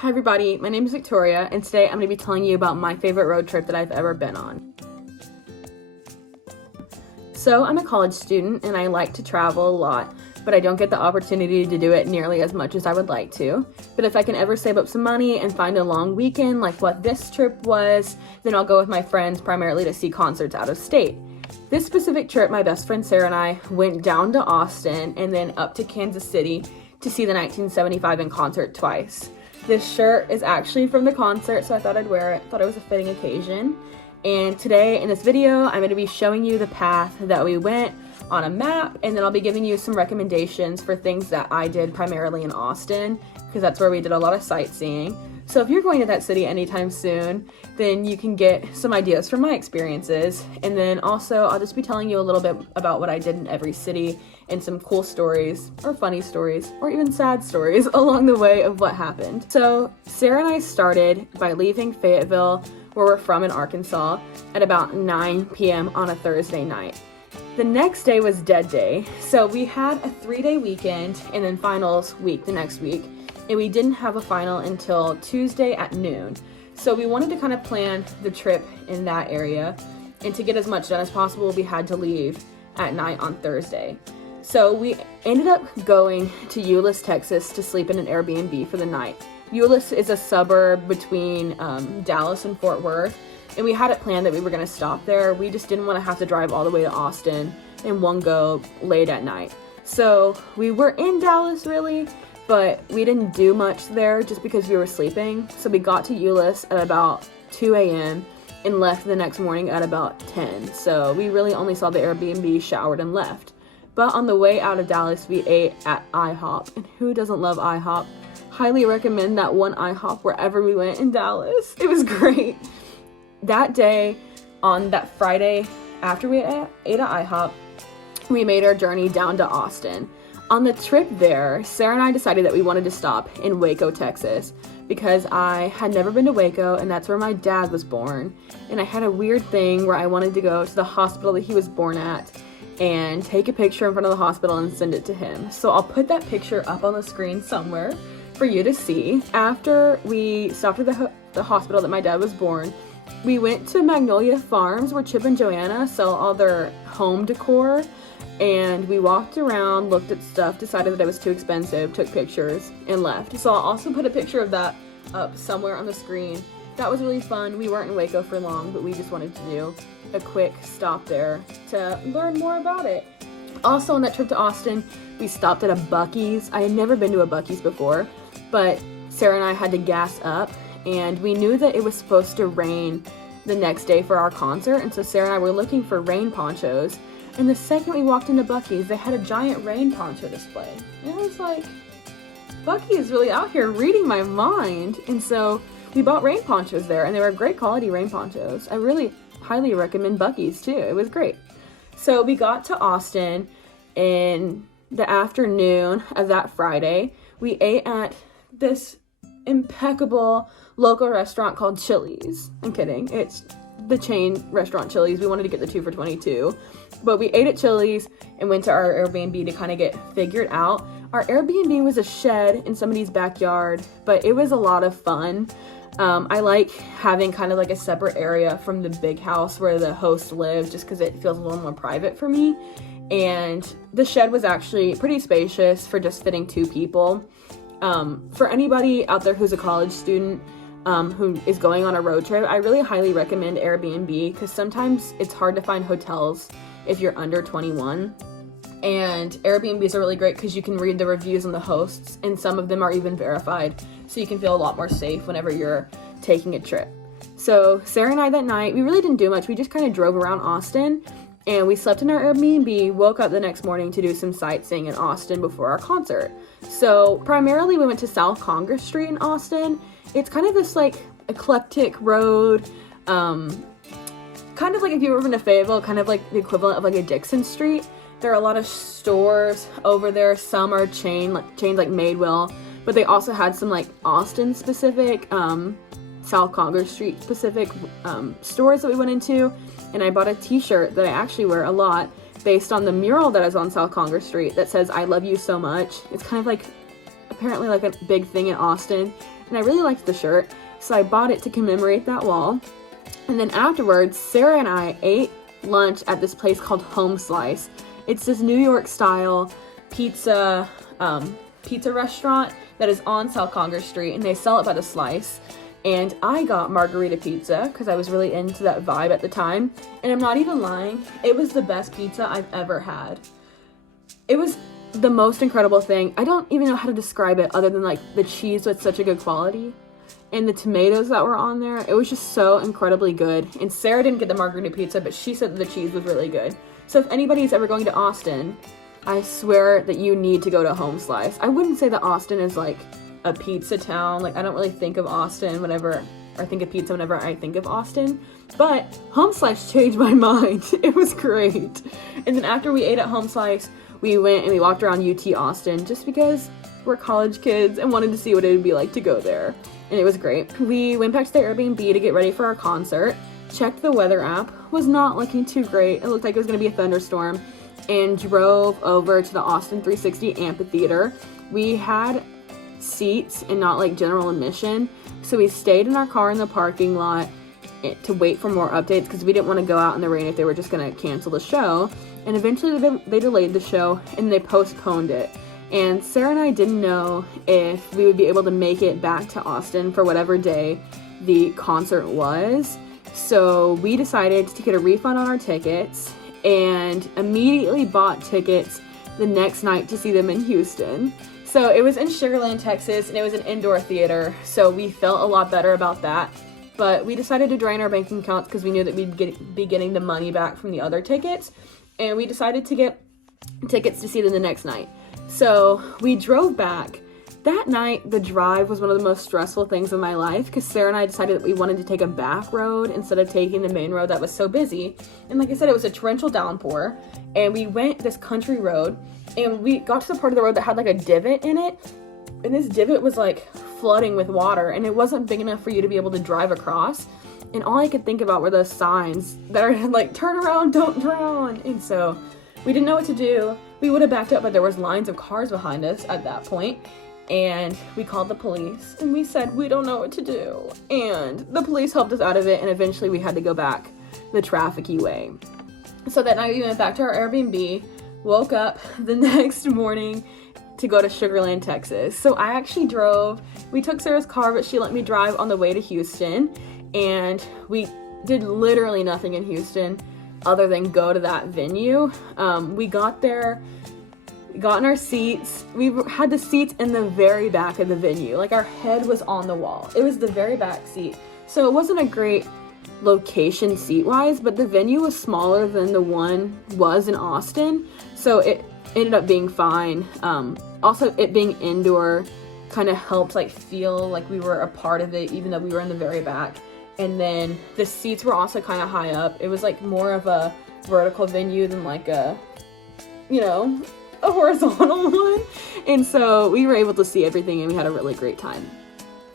Hi everybody, my name is Victoria, and today I'm going to be telling you about my favorite road trip that I've ever been on. So I'm a college student and I like to travel a lot, but I don't get the opportunity to do it nearly as much as I would like to. But if I can ever save up some money and find a long weekend like what this trip was, then I'll go with my friends primarily to see concerts out of state. This specific trip, my best friend Sarah and I went down to Austin and then up to Kansas City to see the 1975 in concert twice. This shirt is actually from the concert, so I thought I'd wear it. Thought it was a fitting occasion. And today in this video, I'm going to be showing you the path that we went on a map, and then I'll be giving you some recommendations for things that I did primarily in Austin, because that's where we did a lot of sightseeing. So if you're going to that city anytime soon, then you can get some ideas from my experiences. And then also I'll just be telling you a little bit about what I did in every city and some cool stories or funny stories or even sad stories along the way of what happened. So Sarah and I started by leaving Fayetteville, where we're from in Arkansas, at about 9 p.m. on a Thursday night. The next day was Dead Day, so we had a 3-day weekend and then finals week the next week, and we didn't have a final until Tuesday at noon. So we wanted to kind of plan the trip in that area, and to get as much done as possible, we had to leave at night on Thursday. So we ended up going to Euless, Texas to sleep in an Airbnb for the night. Euless is a suburb between Dallas and Fort Worth, and we had it planned that we were going to stop there. We just didn't want to have to drive all the way to Austin in one go late at night. So we were in Dallas really, but we didn't do much there just because we were sleeping. So we got to Euless at about 2 a.m. and left the next morning at about 10. So we really only saw the Airbnb, showered, and left. But on the way out of Dallas, we ate at IHOP. And who doesn't love IHOP? Highly recommend that one IHOP wherever we went in Dallas. It was great. That day, on that Friday, after we ate at IHOP, we made our journey down to Austin. On the trip there, Sarah and I decided that we wanted to stop in Waco, Texas, because I had never been to Waco, and that's where my dad was born. And I had a weird thing where I wanted to go to the hospital that he was born at and take a picture in front of the hospital and send it to him. So I'll put that picture up on the screen somewhere for you to see. After we stopped at the hospital that my dad was born, we went to Magnolia Farms where Chip and Joanna sell all their home decor, and we walked around, looked at stuff, decided that it was too expensive, took pictures, and left. So I'll also put a picture of that up somewhere on the screen. That was really fun. We weren't in Waco for long, but we just wanted to do a quick stop there to learn more about it. Also on that trip to Austin, we stopped at a Buc-ee's. I had never been to a Buc-ee's before, but Sarah and I had to gas up, and we knew that it was supposed to rain the next day for our concert, and so Sarah and I were looking for rain ponchos, and the second we walked into Buc-ee's, they had a giant rain poncho display. And I was like, Buc-ee's is really out here reading my mind. And so we bought rain ponchos there, and they were great quality rain ponchos. I really highly recommend Buc-ee's too. It was great. So we got to Austin in the afternoon of that Friday. We ate at this impeccable local restaurant called Chili's. I'm kidding. It's the chain restaurant Chili's. We wanted to get the 2 for $22. But we ate at Chili's and went to our Airbnb to kind of get figured out. Our Airbnb was a shed in somebody's backyard, but it was a lot of fun. I like having kind of like a separate area from the big house where the host lives, just because it feels a little more private for me. And the shed was actually pretty spacious for just fitting 2 people. For anybody out there who's a college student who is going on a road trip, I really highly recommend Airbnb, because sometimes it's hard to find hotels if you're under 21. And Airbnbs are really great because you can read the reviews on the hosts, and some of them are even verified, so you can feel a lot more safe whenever you're taking a trip. So Sarah and I that night, we really didn't do much. We just kind of drove around Austin, and we slept in our Airbnb, woke up the next morning to do some sightseeing in Austin before our concert. So primarily we went to South Congress Street in Austin. It's kind of this like eclectic road, kind of like if you've ever been to Fayetteville, kind of like the equivalent of like a Dixon Street. There are a lot of stores over there. Some are chains like Madewell, but they also had some like Austin specific, South Congress Street specific stores that we went into. And I bought a t-shirt that I actually wear a lot based on the mural that is on South Congress Street that says, "I love you so much." It's kind of like apparently like a big thing in Austin, and I really liked the shirt, so I bought it to commemorate that wall. And then afterwards, Sarah and I ate lunch at this place called Home Slice. It's this New York style pizza restaurant that is on South Congress Street, and they sell it by the slice. And I got margarita pizza because I was really into that vibe at the time. And I'm not even lying, it was the best pizza I've ever had. It was the most incredible thing. I don't even know how to describe it other than like the cheese was such a good quality. And the tomatoes that were on there, it was just so incredibly good. And Sarah didn't get the margarita pizza, but she said that the cheese was really good. So if anybody's ever going to Austin, I swear that you need to go to Home Slice. I wouldn't say that Austin is like a pizza town. Like, I don't really think of Austin whenever I think of pizza whenever I think of Austin. But Home Slice changed my mind. It was great. And then after we ate at Home Slice, we went and we walked around UT Austin just because we're college kids and wanted to see what it would be like to go there. And it was great. We went back to the Airbnb to get ready for our concert, checked the weather app, was not looking too great. It looked like it was going to be a thunderstorm, and drove over to the Austin 360 amphitheater. We had seats and not like general admission, so we stayed in our car in the parking lot to wait for more updates because we didn't want to go out in the rain if they were just going to cancel the show. And eventually they delayed the show and they postponed it. And Sarah and I didn't know if we would be able to make it back to Austin for whatever day the concert was. So we decided to get a refund on our tickets and immediately bought tickets the next night to see them in Houston. So it was in Sugar Land, Texas, and it was an indoor theater. So we felt a lot better about that. But we decided to drain our banking accounts because we knew that we'd be getting the money back from the other tickets. And we decided to get tickets to see them the next night. So we drove back. That night, the drive was one of the most stressful things in my life because Sarah and I decided that we wanted to take a back road instead of taking the main road that was so busy. And like I said, it was a torrential downpour. And we went this country road and we got to the part of the road that had like a divot in it. And this divot was like flooding with water and it wasn't big enough for you to be able to drive across. And all I could think about were those signs that are like, turn around, don't drown. And so we didn't know what to do. We would have backed up, but there was lines of cars behind us at that point. And we called the police and we said, we don't know what to do. And the police helped us out of it. And eventually we had to go back the trafficy way. So that night we went back to our Airbnb, woke up the next morning to go to Sugar Land, Texas. So I actually drove. We took Sarah's car, but she let me drive on the way to Houston. And we did literally nothing in Houston other than go to that venue. We got there, we got in our seats. We had the seats in the very back of the venue. Like, our head was on the wall. It was the very back seat. So it wasn't a great location seat-wise, but the venue was smaller than the one was in Austin. So it ended up being fine. Also, it being indoor kind of helped like feel like we were a part of it, even though we were in the very back. And then the seats were also kind of high up. It was like more of a vertical venue than like a horizontal one. And so we were able to see everything and we had a really great time.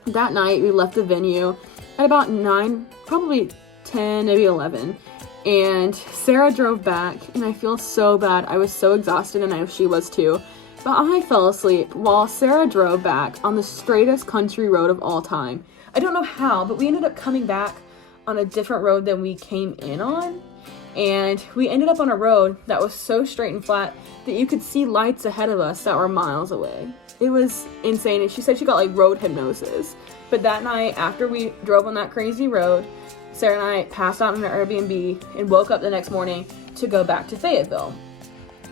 That night we left the venue at about 9, probably 10, maybe 11. And Sarah drove back and I feel so bad. I was so exhausted and I know she was too. But I fell asleep while Sarah drove back on the straightest country road of all time. I don't know how, but we ended up coming back on a different road than we came in on. And we ended up on a road that was so straight and flat that you could see lights ahead of us that were miles away. It was insane. And she said she got like road hypnosis. But that night, after we drove on that crazy road, Sarah and I passed out in our Airbnb and woke up the next morning to go back to Fayetteville.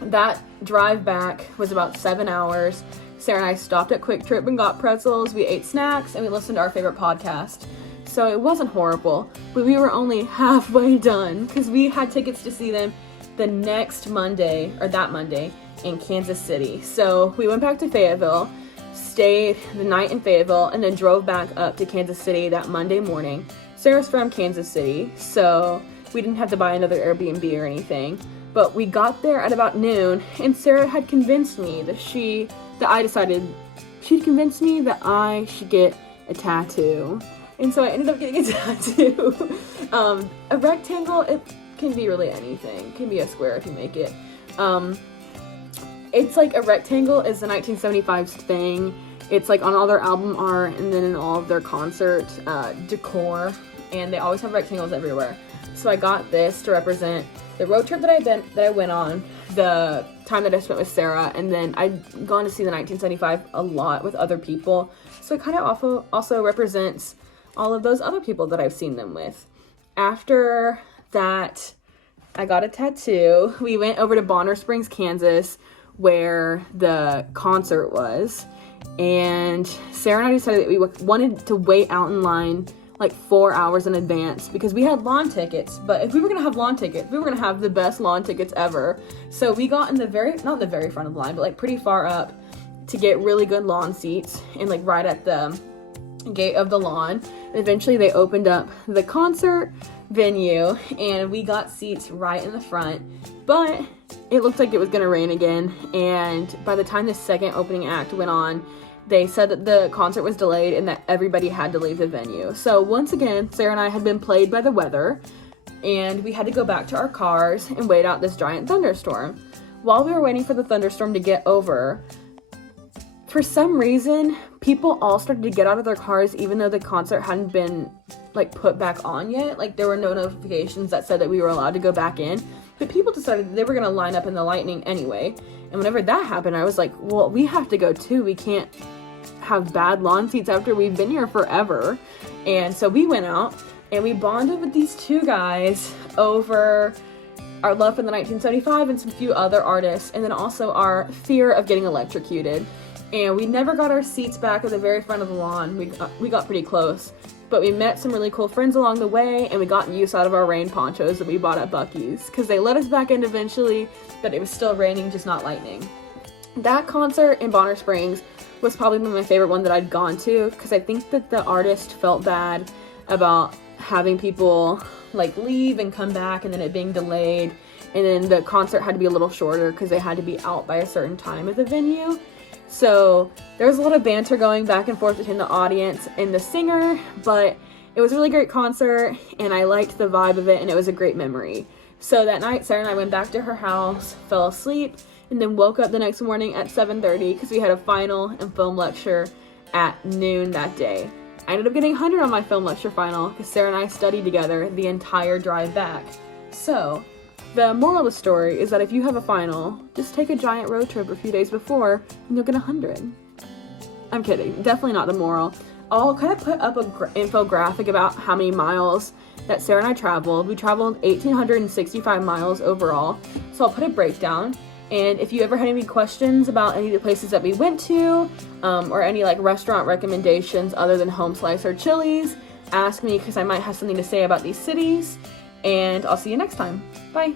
That drive back was about 7 hours. Sarah and I stopped at Quick Trip and got pretzels. We ate snacks and we listened to our favorite podcast. So it wasn't horrible, but we were only halfway done because we had tickets to see them the next Monday, or that Monday, in Kansas City. So we went back to Fayetteville, stayed the night in Fayetteville, and then drove back up to Kansas City that Monday morning. Sarah's from Kansas City, so we didn't have to buy another Airbnb or anything. But we got there at about noon, and Sarah had convinced me that she'd convinced me that I should get a tattoo. And so I ended up getting a tattoo. A rectangle, it can be really anything. It can be a square if you make it. It's like a rectangle is the 1975 thing, It's like on all their album art and then in all of their concert decor, and they always have rectangles everywhere. So I got this to represent the road trip that I went on, the time that I spent with Sarah, and then I'd gone to see the 1975 a lot with other people. So it kind of also represents all of those other people that I've seen them with. After that, I got a tattoo. We went over to Bonner Springs, Kansas, where the concert was. And Sarah and I decided that we wanted to wait out in line like 4 hours in advance because we had lawn tickets. But if we were going to have lawn tickets, we were going to have the best lawn tickets ever. So we got in not the very front of the line, but like pretty far up to get really good lawn seats and like right at the gate of the lawn. And eventually they opened up the concert venue and we got seats right in the front. But it looked like it was going to rain again. And by the time the second opening act went on, they said that the concert was delayed and that everybody had to leave the venue. So once again, Sarah and I had been played by the weather and we had to go back to our cars and wait out this giant thunderstorm. While we were waiting for the thunderstorm to get over, for some reason, people all started to get out of their cars even though the concert hadn't been like put back on yet. Like there were no notifications that said that we were allowed to go back in. But people decided they were going to line up in the lightning anyway. And whenever that happened, I was like, well, we have to go too. We can't have bad lawn seats after we've been here forever. And so we went out and we bonded with these two guys over our love for the 1975 and some few other artists. And then also our fear of getting electrocuted. And we never got our seats back at the very front of the lawn. We got pretty close. But we met some really cool friends along the way, and we got use out of our rain ponchos that we bought at Buc-ee's, because they let us back in eventually, but it was still raining, just not lightning. That concert in Bonner Springs was probably my favorite one that I'd gone to, because I think that the artist felt bad about having people like leave and come back and then it being delayed, and then the concert had to be a little shorter because they had to be out by a certain time at the venue. So there was a lot of banter going back and forth between the audience and the singer, but it was a really great concert and I liked the vibe of it and it was a great memory. So that night, Sarah and I went back to her house, fell asleep, and then woke up the next morning at 7:30 because we had a final and film lecture at noon that day. I ended up getting 100 on my film lecture final because Sarah and I studied together the entire drive back. So the moral of the story is that if you have a final, just take a giant road trip a few days before and you'll get 100. I'm kidding. Definitely not the moral. I'll kind of put up an infographic about how many miles that Sarah and I traveled. We traveled 1,865 miles overall. So I'll put a breakdown. And if you ever had any questions about any of the places that we went to, or any like restaurant recommendations other than Home Slice or Chili's, ask me because I might have something to say about these cities. And I'll see you next time. Bye.